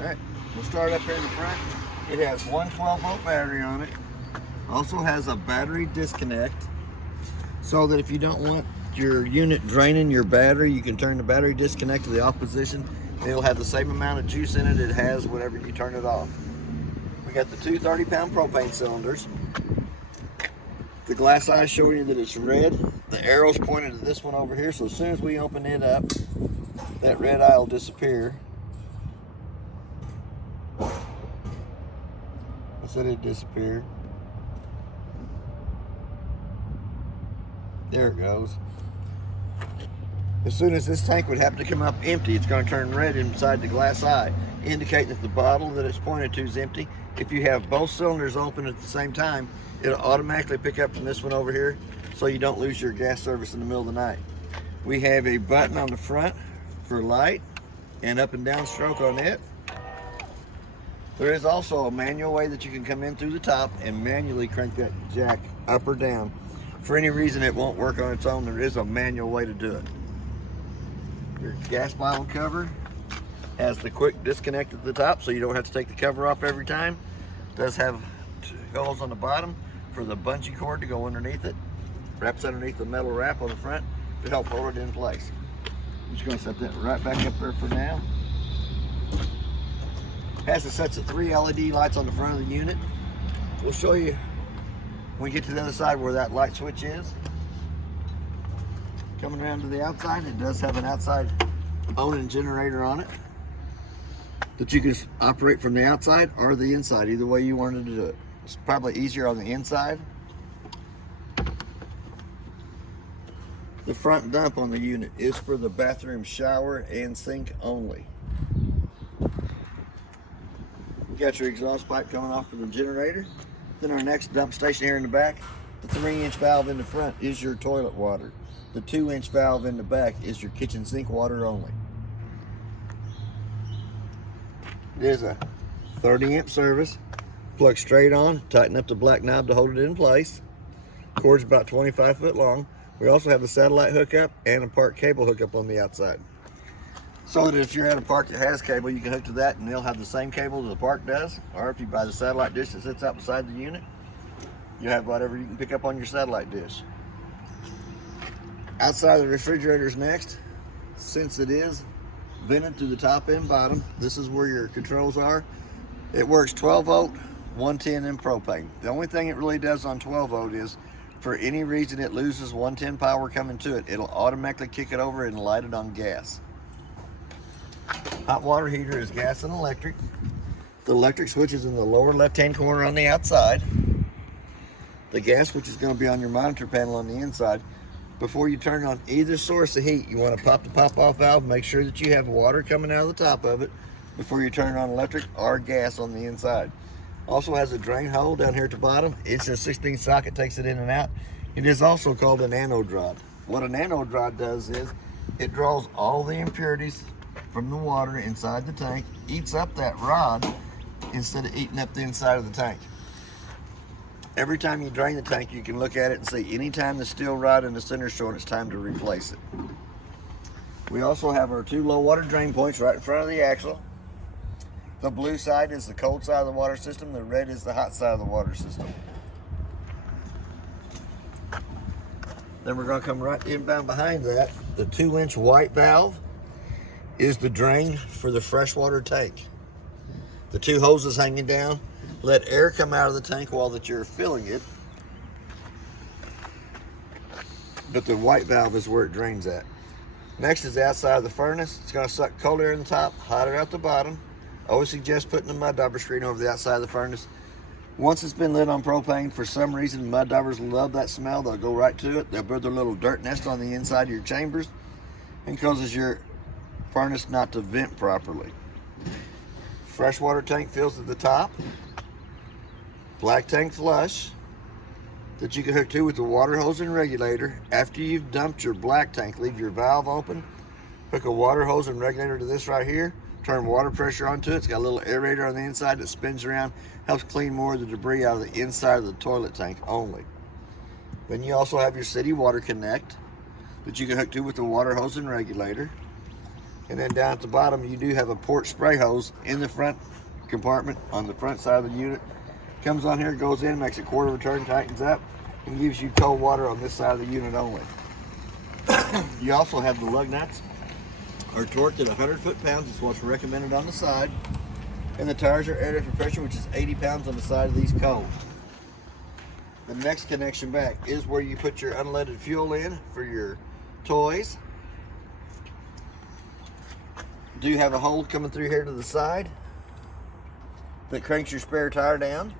Alright, we'll start up here in the front. It has one 12-volt battery on it. Also has a battery disconnect, so that if you don't want your unit draining your battery, you can turn the battery disconnect to the off position. It'll have the same amount of juice in it has whenever you turn it off. We got the two 30-pound propane cylinders. The glass eye showing you that it's red. The arrow's pointed to this one over here, so as soon as we open it up, that red eye will disappear. I said it'd disappear. There it goes. As soon as this tank would happen to come up empty, it's going to turn red inside the glass eye, indicating that the bottle that it's pointed to is empty. If you have both cylinders open at the same time, it'll automatically pick up from this one over here, so you don't lose your gas service in the middle of the night. We have a button on the front for light and up and down stroke on it. There is also a manual way that you can come in through the top and manually crank that jack up or down. For any reason it won't work on its own, there is a manual way to do it. Your gas bottle cover has the quick disconnect at the top, so you don't have to take the cover off every time. It does have two holes on the bottom for the bungee cord to go underneath it. Wraps underneath the metal wrap on the front to help hold it in place. I'm just going to set that right back up there for now. Has the sets of 3 LED lights on the front of the unit. We'll show you when we get to the other side where that light switch is. Coming around to the outside, it does have an outside owning generator on it that you can operate from the outside or the inside, either way you wanted to do it. It's probably easier on the inside. The front dump on the unit is for the bathroom shower and sink only. You got your exhaust pipe coming off for the generator. Then our next dump station here in the back, the 3-inch valve in the front is your toilet water. The 2-inch valve in the back is your kitchen sink water only. It is a 30-amp service. Plug straight on, tighten up the black knob to hold it in place. Cord's about 25 foot long. We also have a satellite hookup and a park cable hookup on the outside. So that if you're at a park that has cable, you can hook to that and they'll have the same cable that the park does. Or if you buy the satellite dish that sits out beside the unit, you have whatever you can pick up on your satellite dish. Outside of the refrigerator's next, since it is vented through the top and bottom, this is where your controls are. It works 12 volt, 110 and propane. The only thing it really does on 12 volt is, for any reason it loses 110 power coming to it, it'll automatically kick it over and light it on gas. Hot water heater is gas and electric. The electric switch is in the lower left-hand corner on the outside. The gas switch is going to be on your monitor panel on the inside. Before you turn on either source of heat, you want to pop the pop-off valve, make sure that you have water coming out of the top of it before you turn on electric or gas on the inside. Also has a drain hole down here at the bottom. It's a 16 socket, takes it in and out. It is also called an anode rod. What an anode rod does is it draws all the impurities from the water inside the tank, eats up that rod instead of eating up the inside of the tank. Every time you drain the tank, you can look at it and see anytime the steel rod in the center short, it's time to replace it. We also have our 2 low water drain points right in front of the axle. The blue side is the cold side of the water system. The red is the hot side of the water system. Then we're going to come right inbound behind that. The 2-inch white valve is the drain for the freshwater tank. The 2 hoses hanging down let air come out of the tank while that you're filling it. But the white valve is where it drains at. Next is the outside of the furnace. It's going to suck cold air in the top, hot air out the bottom. I always suggest putting a mud dauber screen over the outside of the furnace. Once it's been lit on propane, for some reason mud daubers love that smell. They'll go right to it. They'll build their little dirt nest on the inside of your chambers and causes your furnace not to vent properly. Freshwater tank fills at the top. Black tank flush that you can hook to with the water hose and regulator. After you've dumped your black tank, leave your valve open, hook a water hose and regulator to this right here, turn water pressure onto it. It's got a little aerator on the inside that spins around, helps clean more of the debris out of the inside of the toilet tank only. Then you also have your city water connect that you can hook to with the water hose and regulator. And then down at the bottom, you do have a port spray hose in the front compartment on the front side of the unit. Comes on here, goes in, makes a quarter of a turn, tightens up, and gives you cold water on this side of the unit only. You also have the lug nuts are torqued at 100 foot-pounds. It's what's recommended on the side. And the tires are air for pressure, which is 80 pounds on the side of these cold. The next connection back is where you put your unleaded fuel in for your toys. Do have a hole coming through here to the side that cranks your spare tire down.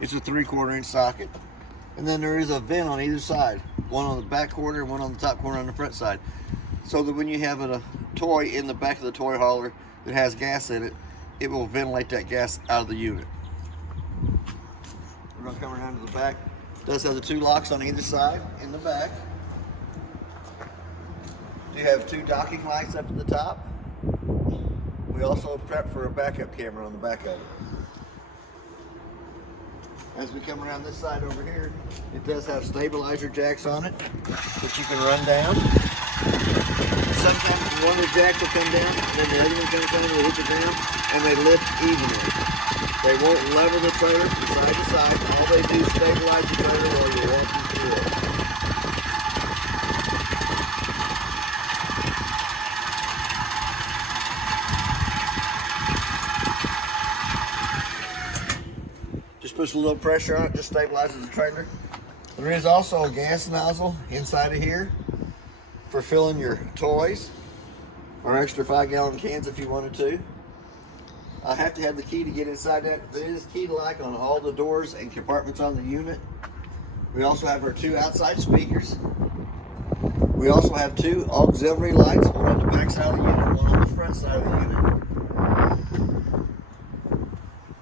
It's a 3/4 inch socket. And then there is a vent on either side, one on the back corner and one on the top corner on the front side. So that when you have a toy in the back of the toy hauler that has gas in it, it will ventilate that gas out of the unit. We're gonna come around to the back. It does have the 2 locks on either side in the back. You have 2 docking lights up at the top. We also prep for a backup camera on the back of it. As we come around this side over here, it does have stabilizer jacks on it that you can run down. Sometimes one of the jacks will come down, and then the other one comes down and they hit the ground, and they lift evenly. They won't level the trailer from side to side. All they do is stabilize the trailer while you're walking through it. Just puts a little pressure on it, just stabilizes the trailer. There is also a gas nozzle inside of here for filling your toys or extra 5-gallon cans if you wanted to. I have to have the key to get inside that. There is key to lock on all the doors and compartments on the unit. We also have our 2 outside speakers. We also have 2 auxiliary lights, one on the back side of the unit, one on the front side of the unit.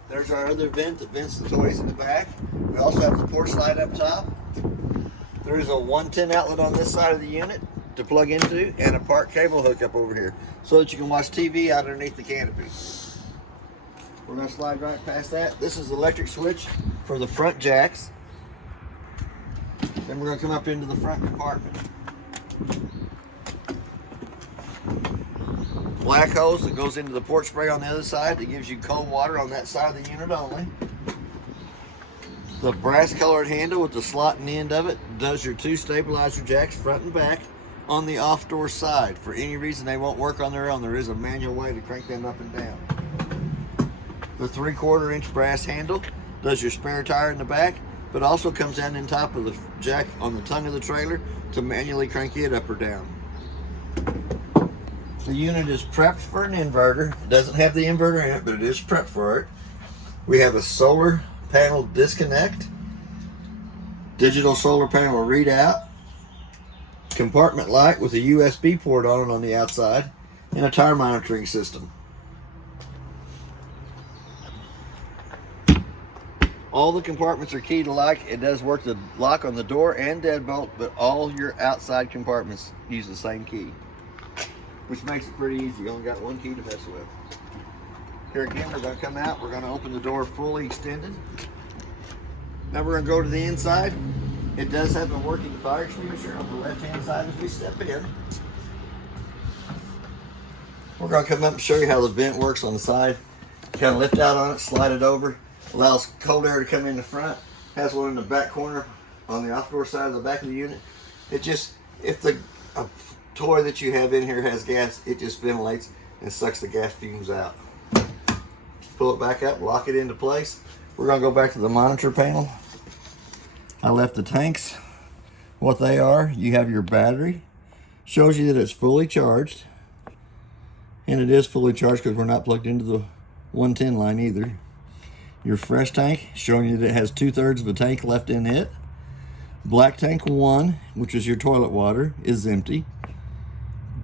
There's our other vent that vents the toys in the back. We also have the porch light up top. There is a 110 outlet on this side of the unit to plug into, and a park cable hookup over here so that you can watch TV out underneath the canopy. We're going to slide right past that. This is the electric switch for the front jacks. Then we're going to come up into the front compartment. Black hose that goes into the port spray on the other side that gives you cold water on that side of the unit only. The brass colored handle with the slot in the end of it does your 2 stabilizer jacks front and back on the off door side. For any reason they won't work on their own, there is a manual way to crank them up and down. The 3/4 inch brass handle does your spare tire in the back, but also comes down in top of the jack on the tongue of the trailer to manually crank it up or down. The unit is prepped for an inverter. It doesn't have the inverter in it, but it is prepped for it. We have a solar panel disconnect, digital solar panel readout, compartment light with a USB port on it on the outside, and a tire monitoring system. All the compartments are key to lock. It does work the lock on the door and deadbolt, but all your outside compartments use the same key, which makes it pretty easy. You only got 1 key to mess with. Here again, we're going to come out. We're going to open the door fully extended. Now we're going to go to the inside. It does have a working fire extinguisher on the left-hand side as we step in. We're going to come up and show you how the vent works on the side. Kind of lift out on it, slide it over. Allows cold air to come in the front. Has one in the back corner on the off-door side of the back of the unit. It just, if the toy that you have in here has gas, it just ventilates and sucks the gas fumes out. Just pull it back up, lock it into place. We're going to go back to the monitor panel. I left the tanks what they are. You have your battery. Shows you that it's fully charged. And it is fully charged because we're not plugged into the 110 line either. Your fresh tank, showing you that it has 2/3 of a tank left in it. Black tank 1, which is your toilet water, is empty.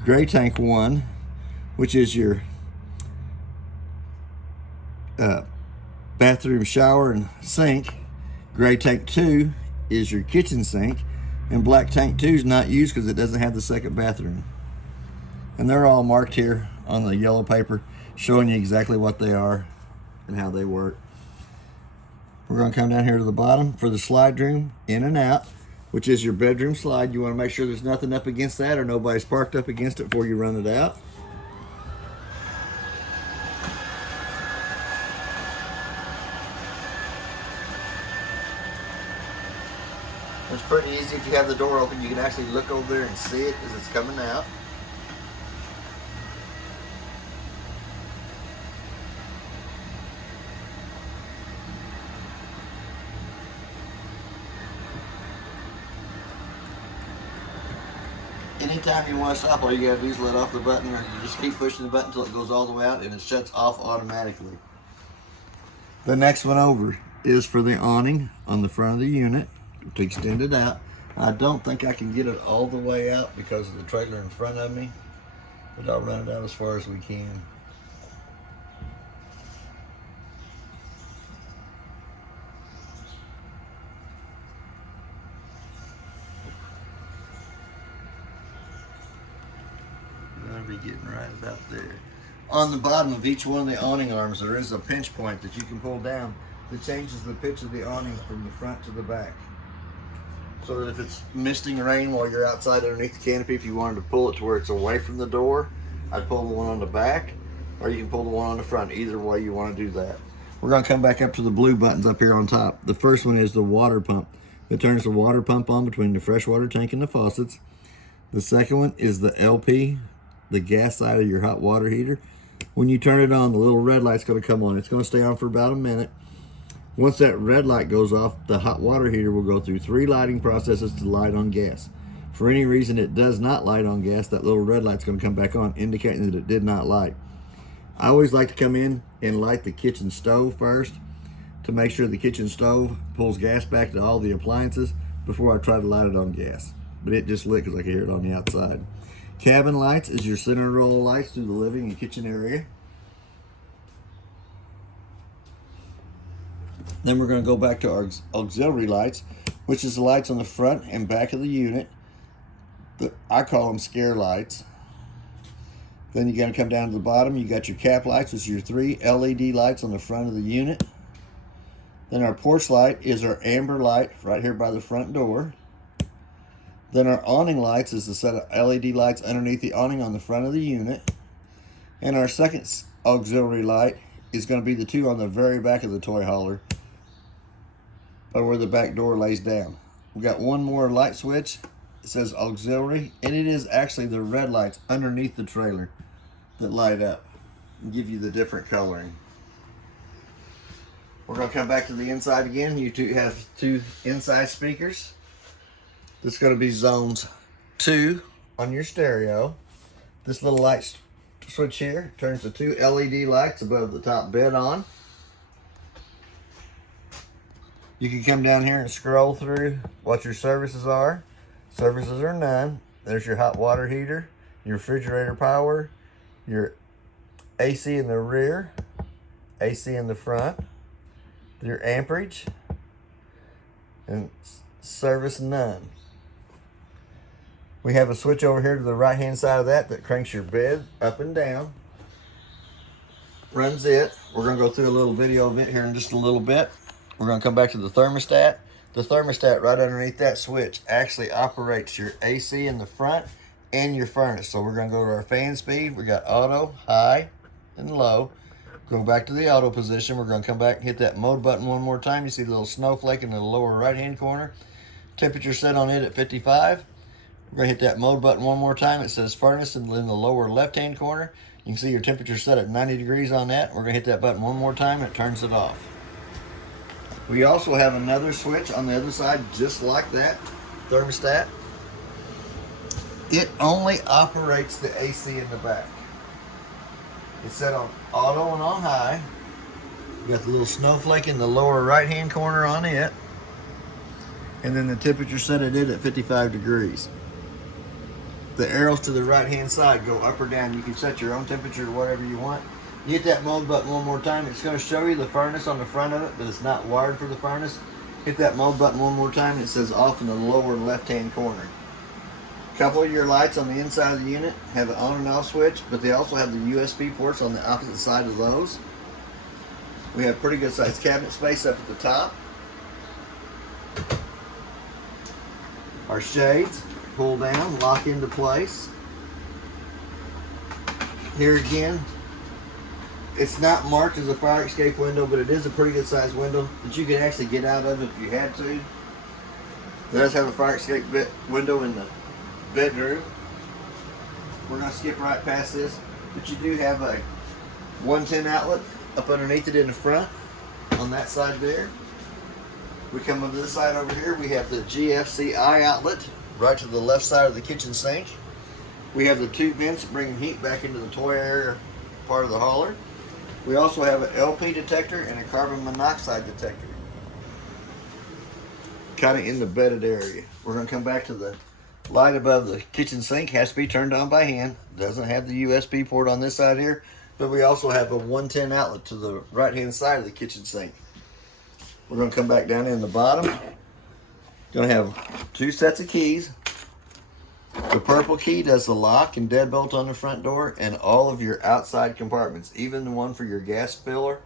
Gray tank 1, which is your bathroom, shower, and sink. Gray tank 2 is your kitchen sink. And black tank 2 is not used because it doesn't have the second bathroom. And they're all marked here on the yellow paper, showing you exactly what they are and how they work. We're going to come down here to the bottom for the slide room, in and out. which is your bedroom slide. You want to make sure there's nothing up against that or nobody's parked up against it before you run it out. It's pretty easy. If you have the door open, you can actually look over there and see it as it's coming out. Anytime you want to stop, all you gotta do is let off the button, or you just keep pushing the button until it goes all the way out and it shuts off automatically. The next one over is for the awning on the front of the unit to extend it out. I don't think I can get it all the way out because of the trailer in front of me, but I'll run it out as far as we can. Be getting right about there. On the bottom of each one of the awning arms, there is a pinch point that you can pull down that changes the pitch of the awning from the front to the back. So that if it's misting rain while you're outside underneath the canopy, if you wanted to pull it to where it's away from the door, I'd pull the one on the back, or you can pull the one on the front. Either way you want to do that. We're going to come back up to the blue buttons up here on top. The first one is the water pump. It turns the water pump on between the freshwater tank and the faucets. The second one is the LP, the gas side of your hot water heater. When you turn it on, the little red light's going to come on. It's going to stay on for about a minute. Once that red light goes off, the hot water heater will go through 3 lighting processes to light on gas. For any reason it does not light on gas, that little red light's going to come back on, indicating that it did not light. I always like to come in and light the kitchen stove first to make sure the kitchen stove pulls gas back to all the appliances before I try to light it on gas. But it just lit because I can hear it on the outside. Cabin lights is your center row of lights through the living and kitchen area. Then we're going to go back to our auxiliary lights, which is the lights on the front and back of the unit. I call them scare lights. Then you got to come down to the bottom. You got your cap lights, which are your 3 LED lights on the front of the unit. Then our porch light is our amber light right here by the front door. Then our awning lights is the set of LED lights underneath the awning on the front of the unit. And our second auxiliary light is going to be the 2 on the very back of the toy hauler, by where the back door lays down. We got one more light switch. It says auxiliary, and it is actually the red lights underneath the trailer that light up and give you the different coloring. We're going to come back to the inside again. You have 2 inside speakers. This is going to be zones 2 on your stereo. This little light switch here turns the 2 LED lights above the top bed on. You can come down here and scroll through what your services are. Services are none. There's your hot water heater, your refrigerator power, your AC in the rear, AC in the front, your amperage, and service none. We have a switch over here to the right hand side of that cranks your bed up and down, runs it. We're going to go through a little video of it here in just a little bit. We're going to come back to the thermostat. The thermostat right underneath that switch actually operates your AC in the front and your furnace. So we're going to go to our fan speed. We got auto, high, and low. Going back to the auto position. We're going to come back and hit that mode button one more time. You see the little snowflake in the lower right hand corner. Temperature set on it at 55. We're going to hit that mode button one more time. It says furnace in the lower left hand corner. You can see your temperature set at 90 degrees on that. We're going to hit that button one more time and it turns it off. We also have another switch on the other side just like that thermostat. It only operates the AC in the back. It's set on auto and on high. You got the little snowflake in the lower right hand corner on it. And then the temperature set at 55 degrees. The arrows to the right hand side go up or down. You can set your own temperature to whatever you want. You hit that mode button one more time. It's going to show you the furnace on the front of it, but it's not wired for the furnace. Hit that mode button one more time. It says off in the lower left hand corner. A couple of your lights on the inside of the unit have an on and off switch, but they also have the USB ports on the opposite side of those. We have pretty good sized cabinet space up at the top. Our shades pull down, lock into place. Here again, it's not marked as a fire escape window, but it is a pretty good sized window that you can actually get out of if you had to. It does have a fire escape window in the bedroom. We're going to skip right past this, but you do have a 110 outlet up underneath it in the front on that side there. We come over to this side over here, we have the GFCI outlet right to the left side of the kitchen sink. We have the two vents bringing heat back into the toy area part of the hauler. We also have an LP detector and a carbon monoxide detector, kind of in the bedded area. We're going to come back to the light above the kitchen sink. Has to be turned on by hand. Doesn't have the USB port on this side here, but we also have a 110 outlet to the right hand side of the kitchen sink. We're going to come back down in the bottom. Going to have two sets of keys. The purple key does the lock and deadbolt on the front door and all of your outside compartments, even the one for your gas filler.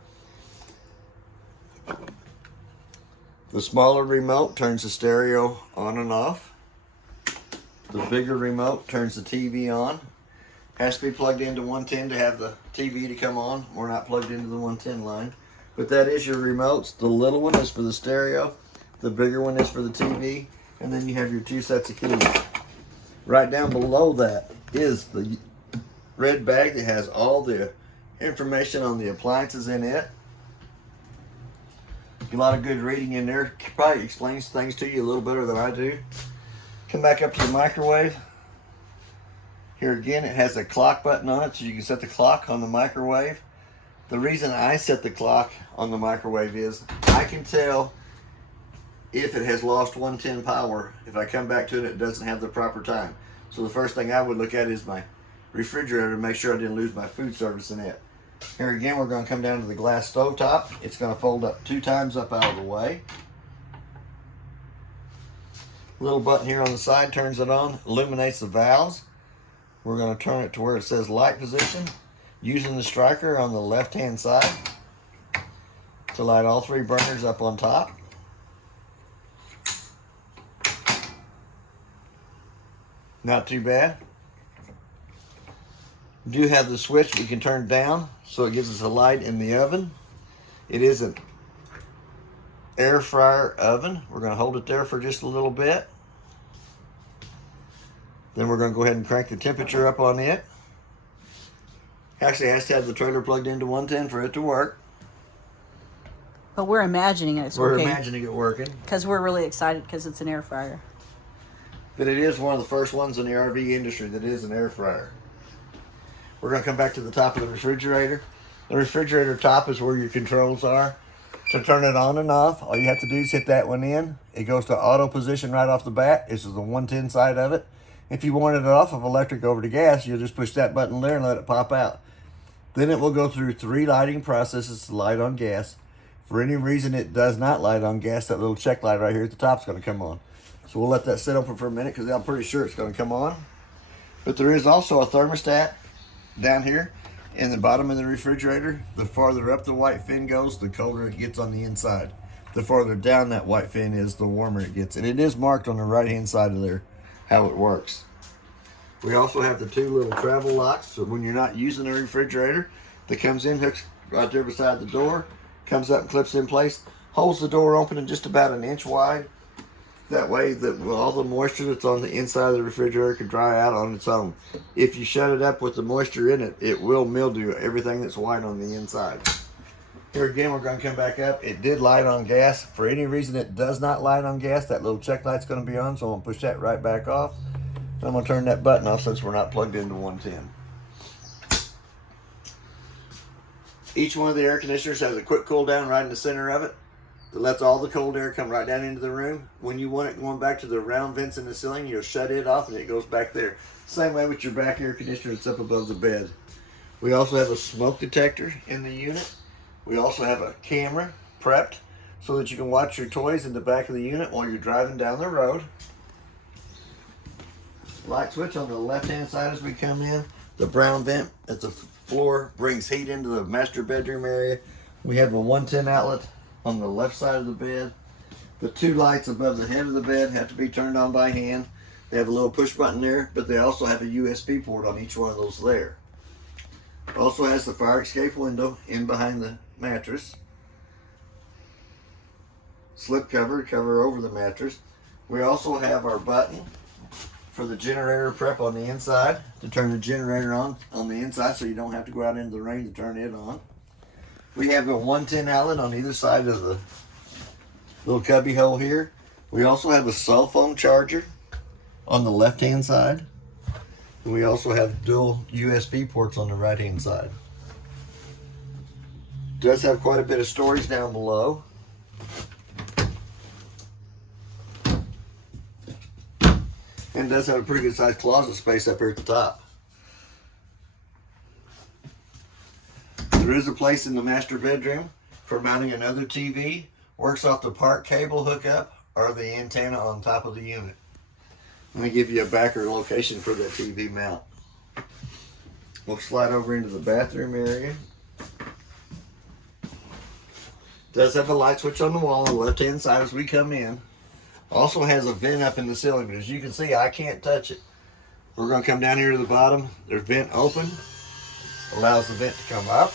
The smaller remote turns the stereo on and off. The bigger remote turns the TV on. Has to be plugged into 110 to have the TV to come on. We're not plugged into the 110 line. But that is your remotes. The little one is for the stereo. The bigger one is for the TV. And then you have your two sets of keys. Right down below that is the red bag that has all the information on the appliances in it. A lot of good reading in there. Probably explains things to you a little better than I do. Come back up to the microwave. Here again, it has a clock button on it, so you can set the clock on the microwave. The reason I set the clock on the microwave is I can tell if it has lost 110 power. If I come back to it, it doesn't have the proper time. So the first thing I would look at is my refrigerator to make sure I didn't lose my food service in it. Here again, we're going to come down to the glass stove top. It's going to fold up 2 times up out of the way. Little button here on the side turns it on, illuminates the valves. We're going to turn it to where it says light position, using the Stryker on the left hand side to light all 3 burners up on top. Not too bad. We do have the switch we can turn down so it gives us a light in the oven. It is an air fryer oven. We're going to hold it there for just a little bit. Then we're going to go ahead and crank the temperature up on it. Actually, it has to have the trailer plugged into 110 for it to work. But we're imagining it's working. We're imagining it working. Because we're really excited because it's an air fryer. But it is one of the first ones in the RV industry that is an air fryer. We're going to come back to the top of the refrigerator. The refrigerator top is where your controls are. To turn it on and off, all you have to do is hit that one in. It goes to auto position right off the bat. This is the 110 side of it. If you wanted it off of electric over to gas, you'll just push that button there and let it pop out. Then it will go through 3 lighting processes to light on gas. For any reason it does not light on gas, that little check light right here at the top is going to come on. So we'll let that sit open for a minute because I'm pretty sure it's going to come on. But there is also a thermostat down here in the bottom of the refrigerator. The farther up the white fin goes, the colder it gets on the inside. The farther down that white fin is, the warmer it gets. And it is marked on the right hand side of there how it works. We also have the 2 little travel locks, so when you're not using the refrigerator, that comes in, hooks right there beside the door, comes up and clips in place, holds the door open in just about 1 inch wide. That way that all the moisture that's on the inside of the refrigerator can dry out on its own. If you shut it up with the moisture in it, it will mildew everything that's white on the inside. Here again, we're going to come back up. It did light on gas. For any reason it does not light on gas, that little check light's going to be on, so I'm going to push that right back off. I'm going to turn that button off since we're not plugged into 110. Each one of the air conditioners has a quick cool down right in the center of it that lets all the cold air come right down into the room. When you want it going back to the round vents in the ceiling, you'll shut it off and it goes back there. Same way with your back air conditioner that's up above the bed. We also have a smoke detector in the unit. We also have a camera prepped so that you can watch your toys in the back of the unit while you're driving down the road. Light switch on the left hand side as we come in. The brown vent at the floor brings heat into the master bedroom area. We have a 110 outlet on the left side of the bed. The two lights above the head of the bed have to be turned on by hand. They have a little push button there, but they also have a USB port on each one of those there. Also has the fire escape window in behind the mattress. Slip cover to cover over the mattress. We also have our button for the generator prep on the inside to turn the generator on the inside so you don't have to go out into the rain to turn it on. We have a 110 outlet on either side of the little cubby hole here. We also have a cell phone charger on the left hand side. And we also have dual USB ports on the right hand side. Does have quite a bit of storage down below. And does have a pretty good sized closet space up here at the top. There is a place in the master bedroom for mounting another TV. Works off the park cable hookup or the antenna on top of the unit. Let me give you a backer location for that TV mount. We'll slide over into the bathroom area. Does have a light switch on the wall on the left hand side as we come in. Also has a vent up in the ceiling, but as you can see, I can't touch it. We're going to come down here to the bottom. There's vent open. Allows the vent to come up.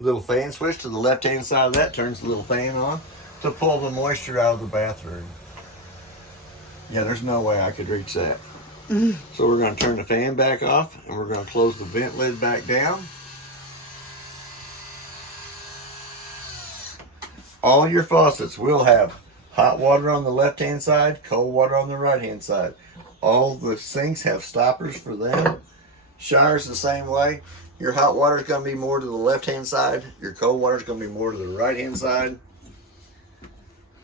Little fan switch to the left hand side of that turns the little fan on to pull the moisture out of the bathroom. Yeah, there's no way I could reach that. So we're going to turn the fan back off and we're going to close the vent lid back down. All your faucets will have hot water on the left hand side, cold water on the right hand side. All the sinks have stoppers for them. Showers the same way. Your hot water is going to be more to the left hand side. Your cold water is going to be more to the right hand side.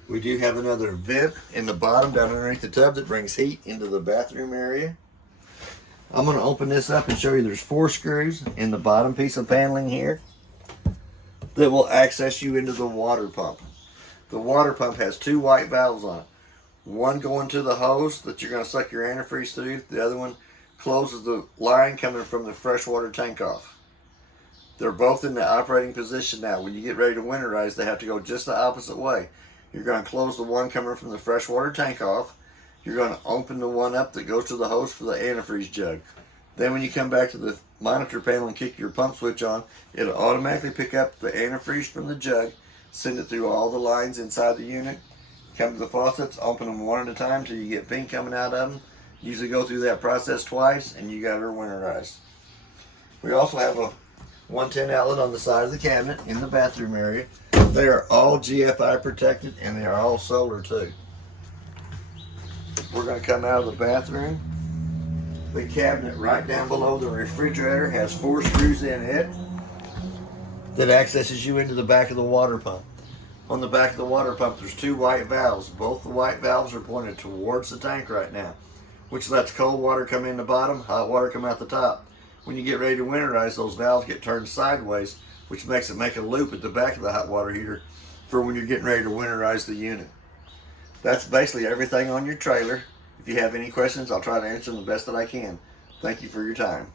We do have another vent in the bottom down underneath the tub that brings heat into the bathroom area. I'm going to open this up and show you there's 4 screws in the bottom piece of paneling here that will access you into the water pump. The water pump has 2 white valves on it. One going to the hose that you're going to suck your antifreeze through. The other one closes the line coming from the freshwater tank off. They're both in the operating position now. When you get ready to winterize, they have to go just the opposite way. You're going to close the one coming from the freshwater tank off. You're going to open the one up that goes to the hose for the antifreeze jug. Then when you come back to the monitor panel and kick your pump switch on, it'll automatically pick up the antifreeze from the jug, send it through all the lines inside the unit, come to the faucets, open them one at a time till you get pink coming out of them. Usually go through that process twice and you got her winterized. We also have a 110 outlet on the side of the cabinet in the bathroom area. They are all GFI protected and they are all solar too. We're going to come out of the bathroom. The cabinet right down below the refrigerator has 4 screws in it that accesses you into the back of the water pump. On the back of the water pump there's 2 white valves. Both the white valves are pointed towards the tank right now, which lets cold water come in the bottom, hot water come out the top. When you get ready to winterize, those valves get turned sideways, which makes it make a loop at the back of the hot water heater for when you're getting ready to winterize the unit. That's basically everything on your trailer. If you have any questions, I'll try to answer them the best that I can. Thank you for your time.